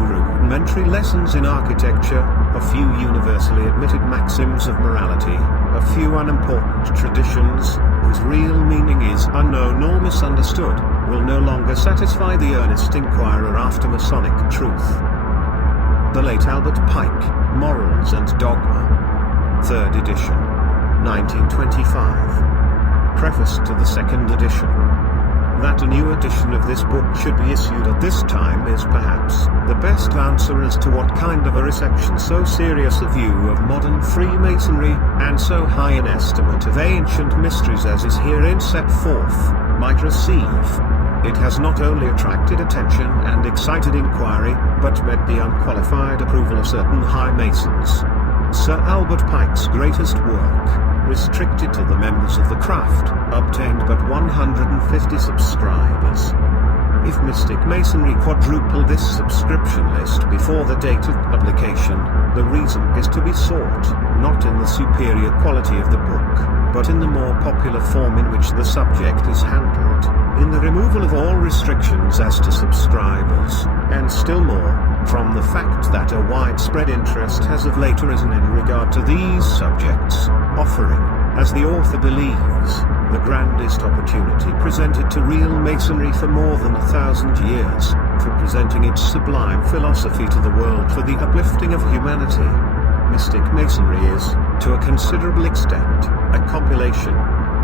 few rudimentary lessons in architecture, a few universally admitted maxims of morality, a few unimportant traditions, whose real meaning is unknown or misunderstood, will no longer satisfy the earnest inquirer after Masonic truth. The late Albert Pike, Morals and Dogma. 3rd edition. 1925. Preface to the 2nd edition. That a new edition of this book should be issued at this time is perhaps the best answer as to what kind of a reception so serious a view of modern Freemasonry, and so high an estimate of ancient mysteries as is herein set forth, might receive. It has not only attracted attention and excited inquiry, but met the unqualified approval of certain high Masons. Sir Albert Pike's greatest work, restricted to the members of the craft, obtained but 150 subscribers. If Mystic Masonry quadrupled this subscription list before the date of publication, the reason is to be sought, not in the superior quality of the book, but in the more popular form in which the subject is handled, in the removal of all restrictions as to subscribers, and still more, from the fact that a widespread interest has of late arisen in regard to these subjects, offering, as the author believes, the grandest opportunity presented to real Masonry for more than 1,000 years, for presenting its sublime philosophy to the world for the uplifting of humanity. Mystic Masonry is, to a considerable extent, a compilation.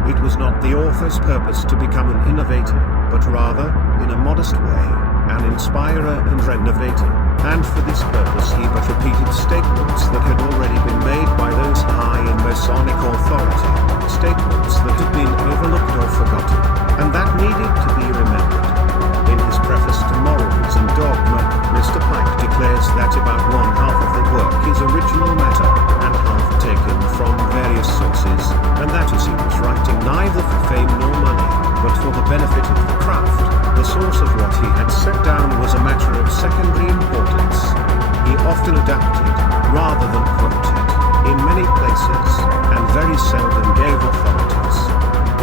It was not the author's purpose to become an innovator, but rather, in a modest way, an inspirer and renovator, and for this purpose he but repeated statements that had already been made by those high in Masonic authority, statements that had been overlooked or forgotten, and that needed to be remembered. In his preface to Morals and Dogma, Mr. Pike declares that about one half of the work is original matter, and half taken from various sources, and that as he was writing neither for fame nor money, but for the benefit of the craft, the source of what he had set down was a matter of secondary importance. He often adapted, rather than quoted, in many places, and very seldom gave authorities.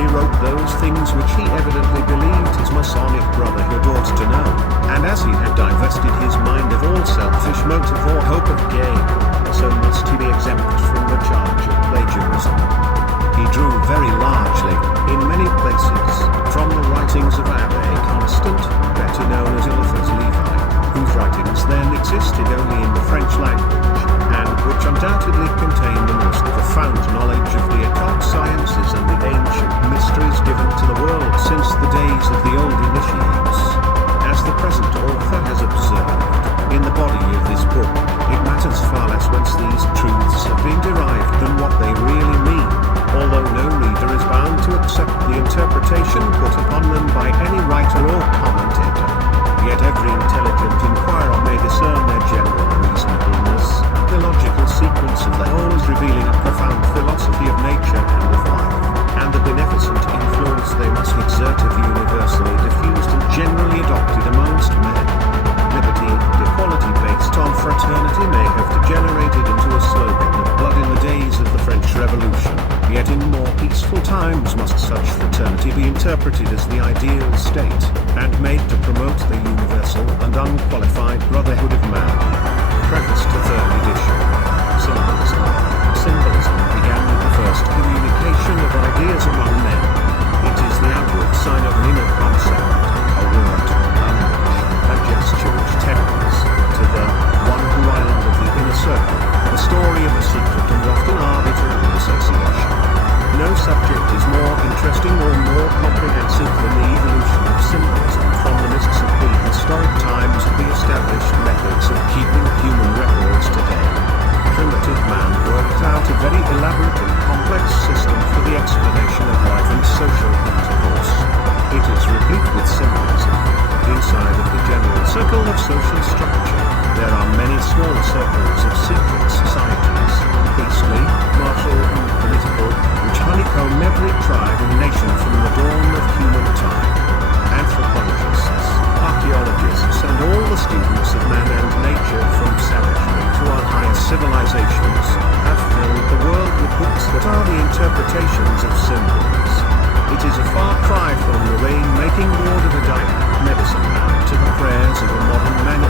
He wrote those things which he evidently believed his Masonic brotherhood ought to know, and as he had divested his mind of all selfish motive or hope of gain, so must he be exempt from the charge of plagiarism. He drew very largely, in many places, from the writings of Abbé Constant, better known as Eliphas Levi, whose writings then existed only in the French language, and which undoubtedly contained the most profound knowledge of the occult sciences and the ancient mysteries given to the world since the days of the old initiates. As the present author has observed, in the body of this book, it matters far less whence these truths have been derived than what they really mean, although no reader is bound to accept the interpretation put upon them by any writer or commentator. Yet every intelligent inquirer may discern their general reasonableness, the logical sequence of the whole is revealing a profound philosophy of nature and of life, and the beneficent influence they must exert if universally diffused and generally adopted amongst men. Liberty and equality based on fraternity may have degenerated into a slogan of blood in the days of the French Revolution, yet in more peaceful times must such fraternity be interpreted as the ideal state, and made to promote the universal and unqualified brotherhood of man. Preface to 3rd edition. Symbolism. Symbolism began with the first communication of ideas among men. It is the outward sign of an inner concept, a word, an image, a gesture which tells, to the one who island of the inner circle, the story of a secret and often arbitrary association. No subject is more interesting or more comprehensive than the evolution of symbolism from the mists of prehistoric times to the established methods of keeping human records today. Primitive man worked out a very elaborate and complex system for the explanation of life and social intercourse. It is replete with symbolism. Inside of the general circle of social structure, there are many small circles of secret societies, priestly, martial and political, which honeycomb every tribe and nation from the dawn of human time. Anthropologists, archaeologists and all the students of man and nature from savagery to our highest civilizations, have filled the world with books that are the interpretations of symbols. It is a far cry from the rain-making ward of a diet medicine man to the prayers of a modern man.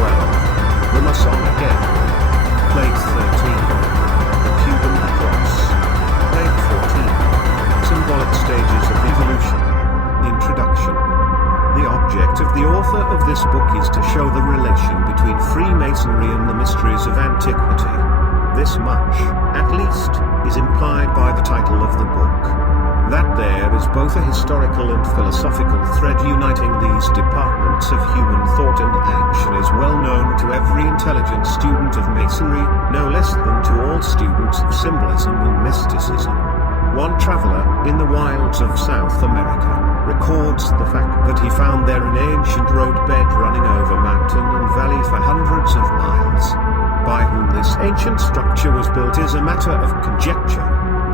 The Mason again. Plate 13. The Cuban Cross. Plate 14. Symbolic Stages of Evolution. Introduction. The object of the author of this book is to show the relation between Freemasonry and the mysteries of antiquity. This much, at least, is implied by the title of the book. That there is both a historical and philosophical thread uniting these departments of human thought and action is well known to every intelligent student of Masonry, no less than to all students of symbolism and mysticism. One traveler, in the wilds of South America, records the fact that he found there an ancient roadbed running over mountain and valley for hundreds of miles. By whom this ancient structure was built is a matter of conjecture.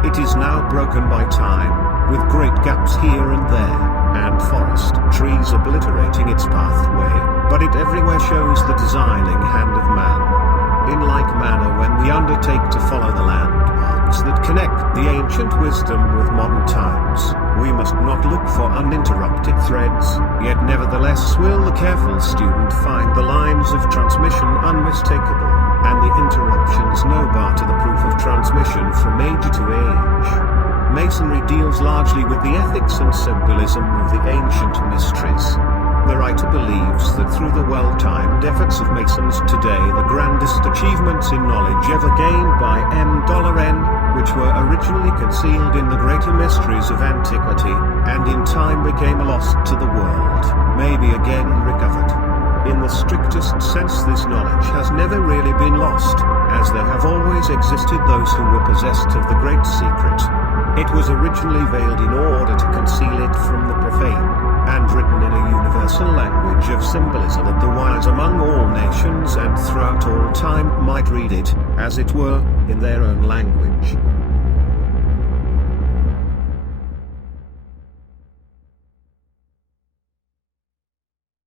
It is now broken by time, with great gaps here and there, and forest trees obliterating its pathway, but it everywhere shows the designing hand of man. In like manner, when we undertake to follow the landmarks that connect the ancient wisdom with modern times, we must not look for uninterrupted threads, yet nevertheless will the careful student find the lines of transmission unmistakable, and the interruptions no bar to the proof of transmission from age to age. Masonry deals largely with the ethics and symbolism of the ancient mysteries. The writer believes that through the well-timed efforts of Masons today, the grandest achievements in knowledge ever gained by M.N., which were originally concealed in the greater mysteries of antiquity, and in time became lost to the world, may be again recovered. In the strictest sense, this knowledge has never really been lost, as there have always existed those who were possessed of the great secret. It was originally veiled in order to conceal it from the profane, and written in a universal language of symbolism that the wise among all nations and throughout all time might read it, as it were, in their own language.